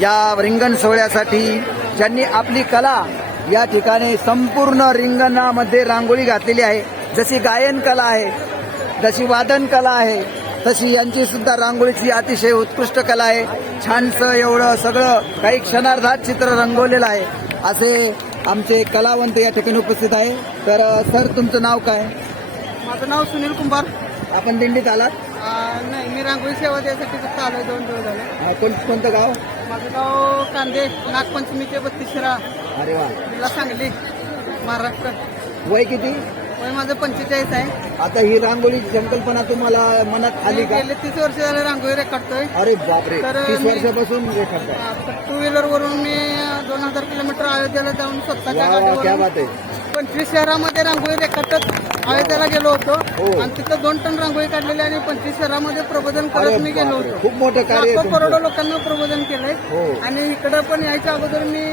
या रिंगण सोहळ्यासाठी ज्यांनी आपली कला या ठिकाणी संपूर्ण रिंगणामध्ये रांगोळी घातलेली आहे. जशी गायन कला आहे, जशी वादन कला आहे, तशी यांची सुद्धा रांगोळीची अतिशय उत्कृष्ट कला आहे. छानसं एवढं सगळं काही क्षणार्धात चित्र रंगवलेलं आहे. असे आमचे कलावंत या ठिकाणी उपस्थित आहे. तर सर, तुमचं नाव काय? माझं नाव सुनील कुंभार. आपण दिंडीत आलात? नाही, मी रांगोळी सेवा द्यायसाठी फक्त आलोय. 2 दिवस झाले. कोणतं गाव? माझं गाव कांदे, नागपंचमीचे 32 शिरा, अरे वा. जिल्हा सांगली, महाराष्ट्र. वय किती? वय माझं 45 आहे. आता ही रांगोळीची संकल्पना तुम्हाला मनात आली का? गेले 30 वर्ष झाले रांगोळी रेखाटतोय. अरे बापरे, तर 30 वर्षापासून रेखाटताय? 2 व्हीलर वरून मी 2000 किलोमीटर अयोध्येला जाऊन स्वतःच्या वा वा, क्या गाडीवरून बात आहे. 25 शहरामध्ये रांगोळी रेखाटत अयोध्येला गेलो होतो. हो. आणि तिथं 2 टन रांगोळी काढलेली आणि 25 शहरामध्ये प्रबोधन अरे करत मी गेलो बापरे, होतो. खूप मोठं कार्य आहे लाखो तुमचं. करोडो लोकांना प्रबोधन केलंय. हो. आणि इकडं पण यायच्या अगोदर मी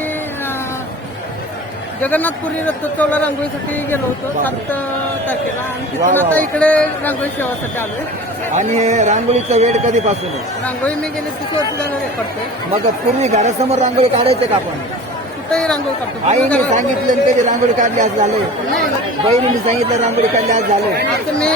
जगन्नाथपुरी रथोत्सवला रांगोळीसाठी गेलो होतो 7 तारखेला. आणि वा, तिथून वा. आता इकडे रांगोळी सेवासाठी आलोय. आणि हे रांगोळीचा वेळ कधीपासून आहे? रांगोळी मी गेले 30 वर्ष झाले रेखाटतोय. मग पूर्वी घरासमोर रांगोळी काढायचे का आपण? कुठेही रांगोळी काढतो. आईने सांगितलं आणि कधी रांगोळी काढली आज झाले? बहिणीने सांगितलं रांगोळी काढली आज झाले? आता मी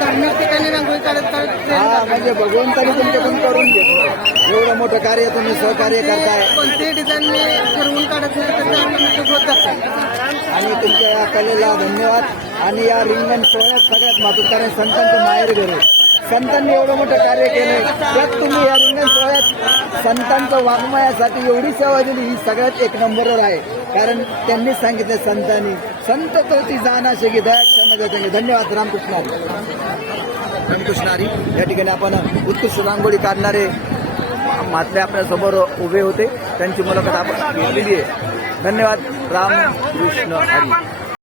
धार्मिक ठिकाणी रांगोळी काढत हा, म्हणजे भगवंतानी तुमच्याकडून करून घेतलं. एवढं मोठं कार्य तुम्ही सहकार्य करताय कोणतीही डिझाईन मी ठरवून काढत नाही, तर ते ऑटोमॅटिक होत जातं. आणि तुमच्या या कलेला धन्यवाद. आणि या रिंगण सोहळ्यात सगळ्यात महत्त्वाचं कारण संतांचं माहेर घर आहे. संतांनी एवढं मोठं कार्य केलंय, त्यात तुम्ही या रिंगण सोहळ्यात संतांचं वाङ्मयासाठी एवढी सेवा दिली, ही सगळ्यात 1 नंबरवर आहे. कारण त्यांनीच सांगितलं संतांनी, संत तोची जाना शेगी दया क्षमा देते. धन्यवाद. रामकृष्ण हरी. रामकृष्ण हरी. या ठिकाणी आपण उत्कृष्ट रांगोळी काढणारे म्हात्रे आपल्यासमोर उभे होते, त्यांची मुलाखत आपण घेतलेली आहे. धन्यवाद. रामकृष्ण हरी.